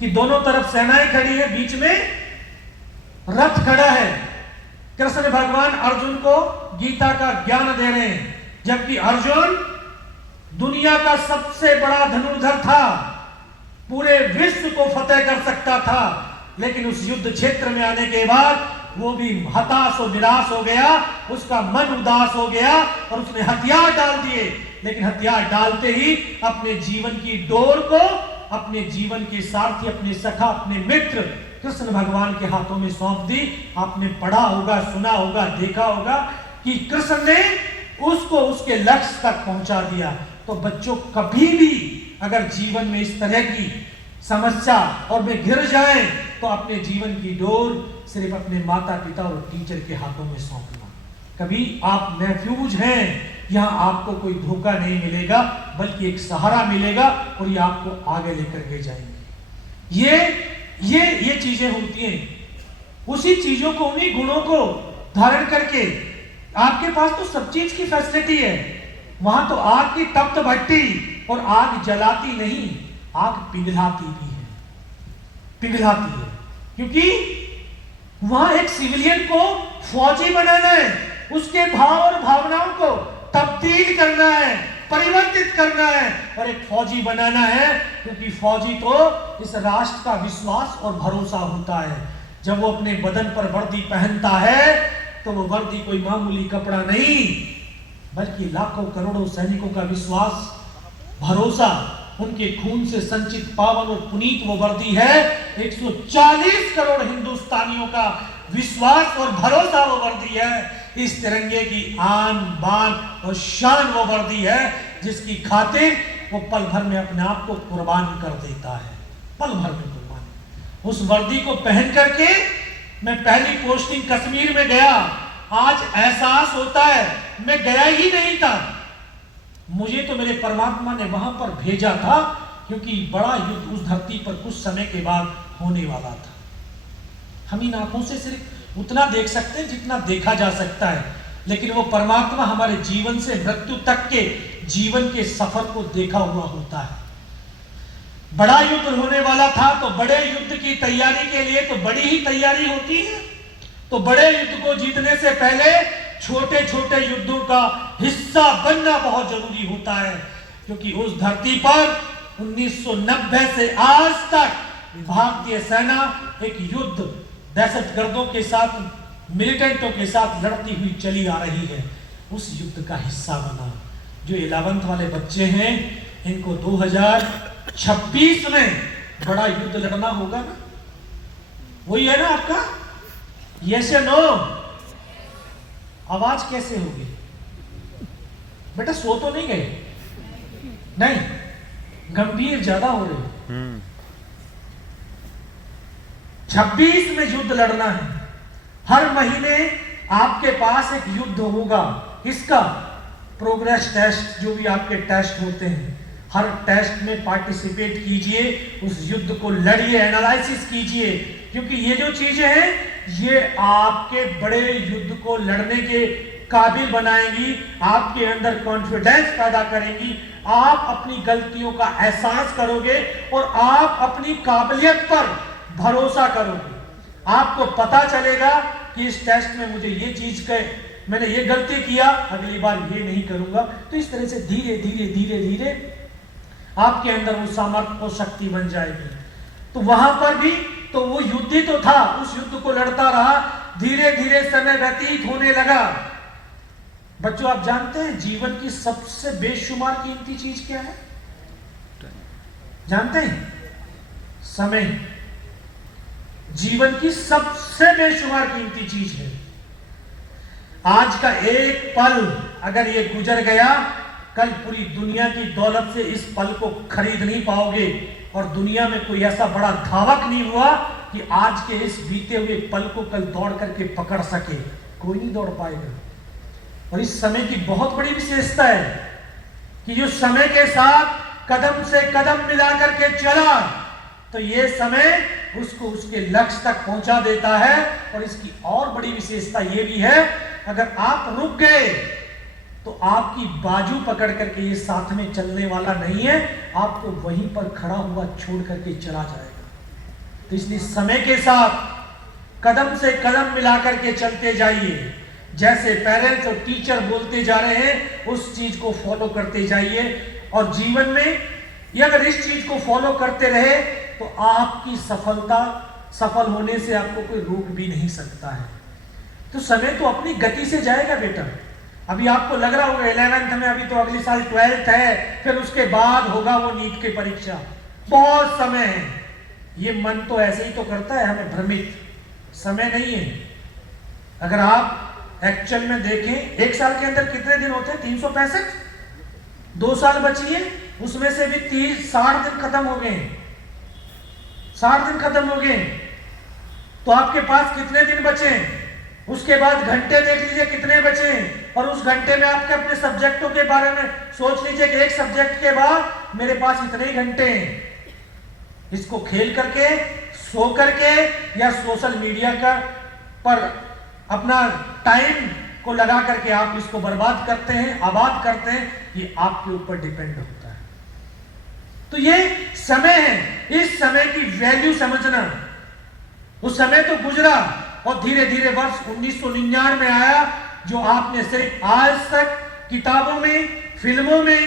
कि दोनों तरफ सेनाएं खड़ी है, बीच में रथ खड़ा है। कृष्ण भगवान अर्जुन को गीता का ज्ञान दे रहे हैं, जबकि अर्जुन दुनिया का सबसे बड़ा धनुर्धर था, पूरे विश्व को फतेह कर सकता था, लेकिन उस युद्ध क्षेत्र में आने के बाद वो भी हताश और निराश हो गया, उसका मन उदास हो गया और उसने हथियार डाल दिए। लेकिन हथियार डालते ही अपने जीवन की डोर को अपने जीवन के सारथी, अपने सखा, अपने मित्र कृष्ण भगवान के हाथों में सौंप दी। आपने पढ़ा होगा, सुना होगा, देखा होगा कि कृष्ण ने उसको उसके लक्ष्य तक पहुंचा दिया। तो बच्चों, कभी भी अगर जीवन में इस तरह की समस्या और वे घिर जाएं तो अपने जीवन की डोर सिर्फ अपने माता पिता और टीचर के हाथों में सौंपना। कभी आप महफूज हैं, यहाँ आपको कोई धोखा नहीं मिलेगा, बल्कि एक सहारा मिलेगा और ये आपको आगे लेकर के जाएंगे। ये चीजें होती हैं। उसी चीजों को, उन्हीं गुणों को धारण करके आपके पास तो सब चीज की फैसिलिटी है। वहां तो आग की तप्त भट्टी, और आग जलाती नहीं, आग पिघलाती भी है, पिघलाती है। क्योंकि वहां एक सिविलियन को फौजी बनाना है, उसके भाव और भावनाओं को तब्दील करना है, परिवर्तित करना है और एक फौजी बनाना है। क्योंकि फौजी तो इस राष्ट्र का विश्वास और भरोसा होता है। जब वो अपने बदन पर वर्दी पहनता है तो वो वर्दी कोई मामूली कपड़ा नहीं, बल्कि लाखों करोड़ों सैनिकों का विश्वास, भरोसा, उनके खून से संचित पावन और पुनीत वो वर्दी है। 140 करोड़ हिंदुस्तानियों का विश्वास और भरोसा वो वर्दी है। इस तिरंगे की आन बान और शान वो वर्दी है, जिसकी खातिर वो पल भर में अपने आप को कुर्बान कर देता है, पल भर में कुर्बान। उस वर्दी को पहन करके मैं पहली पोस्टिंग कश्मीर में गया। आज एहसास होता है मैं गया ही नहीं था, मुझे तो मेरे परमात्मा ने वहां पर भेजा था, क्योंकि बड़ा युद्ध उस धरती पर कुछ समय के बाद होने वाला था। हम इन आंखों से सिर्फ उतना देख सकते हैं जितना देखा जा सकता है, लेकिन वो परमात्मा हमारे जीवन से मृत्यु तक के जीवन के सफर को देखा हुआ होता है। बड़ा युद्ध होने वाला था, तो बड़े युद्ध की तैयारी के लिए तो बड़ी ही तैयारी होती है। तो बड़े युद्ध को जीतने से पहले छोटे छोटे युद्धों का हिस्सा बनना बहुत जरूरी होता है। क्योंकि उस धरती पर 1990 से आज तक भारतीय सेना एक युद्ध दहशतगर्दों के साथ, मिलिटेंटों के साथ लड़ती हुई चली आ रही है। उस युद्ध का हिस्सा बना। जो 11th वाले बच्चे हैं, इनको 2026 में बड़ा युद्ध लड़ना होगा ना, वही है ना आपका? यस या नो? आवाज कैसे होगी बेटा? सो तो नहीं गए? नहीं, गंभीर ज्यादा हो रहे। 26 में युद्ध लड़ना है। हर महीने आपके पास एक युद्ध होगा। इसका प्रोग्रेस टेस्ट, जो भी आपके टेस्ट होते हैं, हर टेस्ट में पार्टिसिपेट कीजिए, उस युद्ध को लड़िए, एनालिसिस कीजिए। क्योंकि ये जो चीजें हैं ये आपके बड़े युद्ध को लड़ने के काबिल बनाएंगी, आपके अंदर कॉन्फिडेंस पैदा करेंगी, आप अपनी गलतियों का एहसास करोगे और आप अपनी काबिलियत पर भरोसा करोगे। आपको पता चलेगा कि इस टेस्ट में मुझे ये चीज के, मैंने ये गलती किया, अगली बार ये नहीं करूंगा। तो इस तरह से धीरे धीरे धीरे धीरे आपके अंदर वो सामर्थ्य और शक्ति बन जाएगी। तो वहां पर भी तो वो युद्ध तो था, उस युद्ध को लड़ता रहा, धीरे धीरे समय व्यतीत होने लगा। बच्चों, आप जानते हैं जीवन की सबसे बेशुमार कीमती चीज क्या है? जानते हैं? समय। जीवन की सबसे बेशुमार कीमती चीज है। आज का एक पल अगर ये गुजर गया, कल पूरी दुनिया की दौलत से इस पल को खरीद नहीं पाओगे। और दुनिया में कोई ऐसा बड़ा धावक नहीं हुआ कि आज के इस बीते हुए पल को कल दौड़ करके पकड़ सके। कोई नहीं दौड़ पाएगा। और इस समय की बहुत बड़ी विशेषता है कि जो समय के साथ कदम से कदम मिला करके चला, तो ये समय उसको उसके लक्ष्य तक पहुंचा देता है। और इसकी और बड़ी विशेषता ये भी है, अगर आप रुक गए तो आपकी बाजू पकड़ करके ये साथ में चलने वाला नहीं है, आपको वहीं पर खड़ा हुआ छोड़ करके चला जाएगा। तो इसलिए समय के साथ कदम से कदम मिलाकर के चलते जाइए। जैसे पेरेंट्स और टीचर बोलते जा रहे हैं उस चीज को फॉलो करते जाइए, और जीवन में ये अगर इस चीज को फॉलो करते रहे तो आपकी सफल होने से आपको कोई रोक भी नहीं सकता है। तो समय तो अपनी गति से जाएगा बेटा। अभी आपको लग रहा होगा 11th में, अभी तो अगले साल 12th है, फिर उसके बाद होगा वो नीट की परीक्षा, बहुत समय है। ये मन तो ऐसे ही तो करता है हमें भ्रमित, समय नहीं है। अगर आप एक्चुअल में देखें, एक साल के अंदर कितने दिन होते हैं? 365। 2 साल बची है, उसमें से भी 60 दिन खत्म हो गए। 60 दिन खत्म हो गए, तो आपके पास कितने दिन बचे? उसके बाद घंटे देख लीजिए कितने बचे, और उस घंटे में आपके अपने सब्जेक्टों के बारे में सोच लीजिए कि एक सब्जेक्ट के बाद मेरे पास इतने ही घंटे हैं। इसको खेल करके, सो करके, या सोशल मीडिया का पर अपना टाइम को लगा करके आप इसको बर्बाद करते हैं, आबाद करते हैं, ये आपके ऊपर डिपेंड होता है। तो ये समय है, इस समय की वैल्यू समझना। उस समय तो गुजरा और धीरे धीरे वर्ष 1999 में आया, जो आपने सिर्फ आज तक किताबों में, फिल्मों में